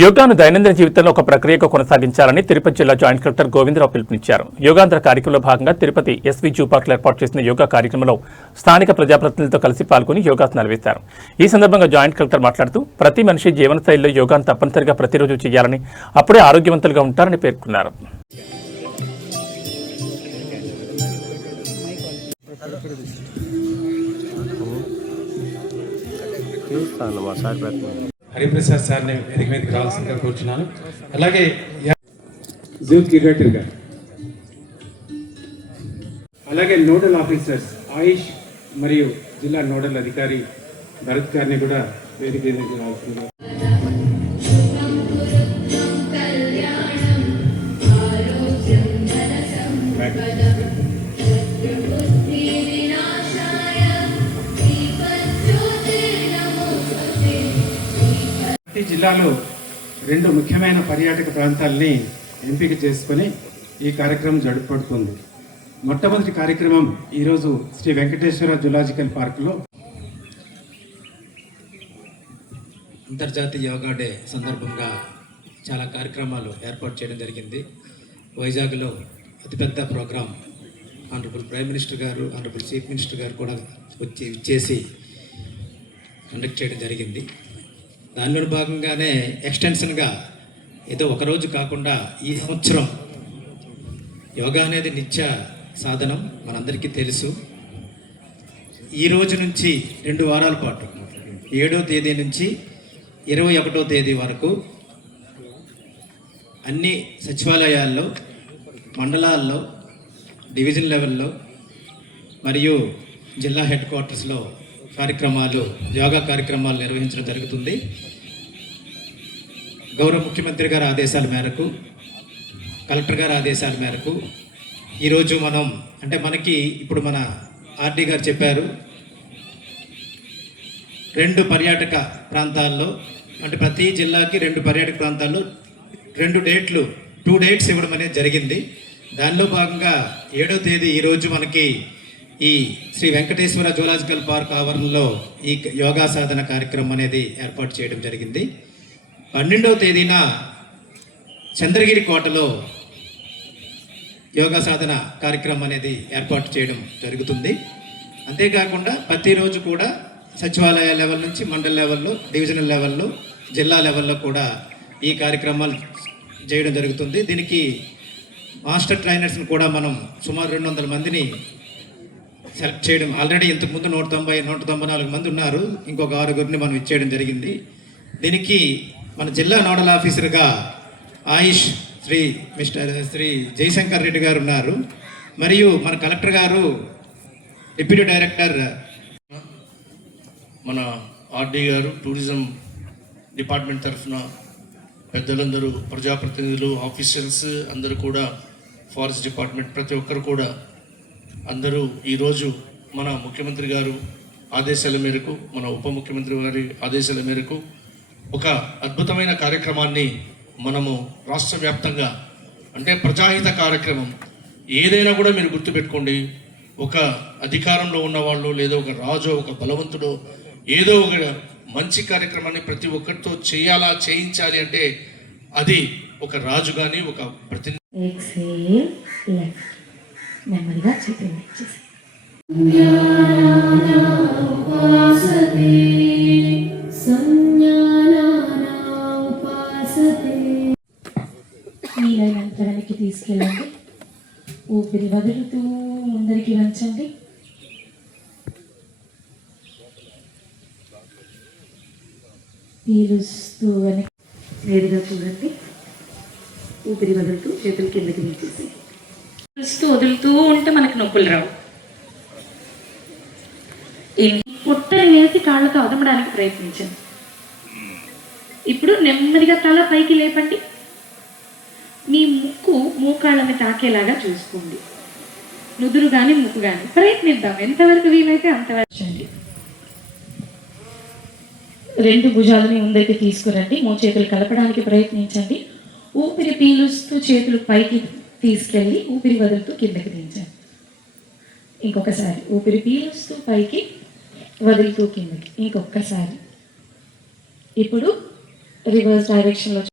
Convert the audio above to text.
యోగాను దైనందిన జీవితంలో ఒక ప్రక్రియగా కొనసాగించాలని తిరుపతి జిల్లా జాయింట్ కలెక్టర్ గోవిందరావు పిలుపునిచ్చారు. యోగాంధ్ర కార్యక్రమంలో భాగంగా తిరుపతి ఎస్వి జూ పార్క్లో ఏర్పాటు చేసిన యోగా కార్యక్రమంలో స్థానిక ప్రజాప్రతినిధులతో కలిసి పాల్గొని యోగాసనాలు వేశారు. ఈ సందర్భంగా జాయింట్ కలెక్టర్ మాట్లాడుతూ ప్రతి మనిషి జీవనశైలిలో యోగాను తప్పనిసరిగా ప్రతిరోజు చేయాలని, అప్పుడే ఆరోగ్యవంతులుగా ఉంటారని పేర్కొన్నారు. హరిప్రసాద్ సార్ని వేదిక మీదకి రావాల్సిందిగా కూర్చున్నాను. అలాగే జూత్ క్యూరేటర్ గారు, అలాగే నోడల్ ఆఫీసర్స్ ఆయుష్ మరియు జిల్లా నోడల్ అధికారి భరత్ గారిని కూడా వేదిక మీదకి రావాల్సిందిగా. జిల్లాలో 2 ముఖ్యమైన పర్యాటక ప్రాంతాలని ఎంపిక చేసుకొని ఈ కార్యక్రమం జరుపుకుంటుంది. మొట్టమొదటి కార్యక్రమం ఈరోజు శ్రీ వెంకటేశ్వర జూలాజికల్ పార్కులో అంతర్జాతీయ యోగా డే సందర్భంగా చాలా కార్యక్రమాలు ఏర్పాటు చేయడం జరిగింది. వైజాగ్లో అతిపెద్ద ప్రోగ్రాం ఆనరబుల్ ప్రైమ్ మినిస్టర్ గారు, ఆనరబుల్ చీఫ్ మినిస్టర్ గారు కూడా ఇచ్చేసి కండక్ట్ చేయడం జరిగింది. దానిలో భాగంగానే ఎక్స్టెన్షన్గా ఏదో ఒకరోజు కాకుండా ఈ సంవత్సరం యోగా అనేది నిత్య సాధనం మనందరికీ తెలుసు. ఈ రోజు నుంచి 2 వారాల పాటు 7వ తేదీ నుంచి 21వ తేదీ వరకు అన్ని సచివాలయాల్లో, మండలాల్లో, డివిజన్ లెవెల్లో మరియు జిల్లా హెడ్ క్వార్టర్స్లో యోగా కార్యక్రమాలు నిర్వహించడం జరుగుతుంది. గౌరవ ముఖ్యమంత్రి గారి ఆదేశాల మేరకు, కలెక్టర్ గారి ఆదేశాల మేరకు ఈరోజు మనకి ఇప్పుడు మన ఆర్డీ గారు చెప్పారు, 2 పర్యాటక ప్రాంతాల్లో, అంటే ప్రతి జిల్లాకి 2 పర్యాటక ప్రాంతాల్లో 2 డేట్స్ ఇవ్వడం అనేది జరిగింది. దానిలో భాగంగా 7వ తేదీ ఈరోజు మనకి ఈ శ్రీ వెంకటేశ్వర జూలాజికల్ పార్క్ ఆవరణలో ఈ యోగా సాధన కార్యక్రమం అనేది ఏర్పాటు చేయడం జరిగింది. 12వ తేదీన చంద్రగిరి కోటలో యోగా సాధన కార్యక్రమం అనేది ఏర్పాటు చేయడం జరుగుతుంది. అంతేకాకుండా ప్రతిరోజు కూడా సచివాలయ లెవెల్ నుంచి మండల లెవెల్లో, డివిజనల్ లెవెల్లో, జిల్లా లెవెల్లో కూడా ఈ కార్యక్రమాలు చేయడం జరుగుతుంది. దీనికి మాస్టర్ ట్రైనర్స్ని కూడా మనం సుమారు 200 మందిని సెలెక్ట్ చేయడం, ఆల్రెడీ ఇంతకుముందు 194 మంది ఉన్నారు, ఇంకొక 6గురిని మనం ఇచ్చేయడం జరిగింది. దీనికి మన జిల్లా నోడల్ ఆఫీసర్గా ఆయుష్ శ్రీ జయశంకర్ రెడ్డి గారు ఉన్నారు. మరియు మన కలెక్టర్ గారు, డిప్యూటీ డైరెక్టర్ మన ఆర్డీ గారు, టూరిజం డిపార్ట్మెంట్ తరఫున పెద్దలందరూ, ప్రజాప్రతినిధులు, ఆఫీసర్స్ అందరూ కూడా, ఫారెస్ట్ డిపార్ట్మెంట్ ప్రతి ఒక్కరు కూడా అందరూ ఈరోజు మన ముఖ్యమంత్రి గారు ఆదేశాల మేరకు, మన ఉప ముఖ్యమంత్రి గారి ఆదేశాల మేరకు ఒక అద్భుతమైన కార్యక్రమాన్ని మనము రాష్ట్ర వ్యాప్తంగా, అంటే ప్రజాహిత కార్యక్రమం ఏదైనా కూడా మీరు గుర్తుపెట్టుకోండి, ఒక అధికారంలో ఉన్నవాళ్ళు లేదా ఒక రాజు, ఒక బలవంతుడు ఏదో ఒక మంచి కార్యక్రమాన్ని ప్రతి ఒక్కరితో చేయించాలి అంటే అది ఒక రాజు కానీ ఒక ప్రతినిధి. నెమ్మదిగా చూపింది. వీలైనంత వెనక్కి తీసుకెళ్ళండి. ఊపిరి వదులుతూ ముందరికి వంచండి. పీలుస్తూ వెనక్కి నేరుగా చూడండి. ఊపిరి వదులుతూ చేతులు కిందకి దించేసి వదులుతూ ఉంటే మనకు నొప్పులు రావు. పొట్టని వేసి కాళ్ళతో అదమడానికి ప్రయత్నించండి. ఇప్పుడు నెమ్మదిగా తల పైకి లేపండి. మీ మూకాళ్ళని తాకేలాగా చూసుకోండి. నుదురు కానీ ముక్కు కానీ ప్రయత్నిద్దాం, ఎంతవరకు వీలైతే అంతవరకు. 2 భుజాలని ముందరికి తీసుకురండి. మోచేతులు కలపడానికి ప్రయత్నించండి. ఊపిరి పీలుస్తూ చేతులు పైకి తీసుకెళ్ళి ఊపిరి వదులుతూ కిందకి దించండి. ఇంకొకసారి ఊపిరి పీలుస్తూ పైకి, వదులుతూ కిందకి. ఇంకొకసారి. ఇప్పుడు రివర్స్ డైరెక్షన్లో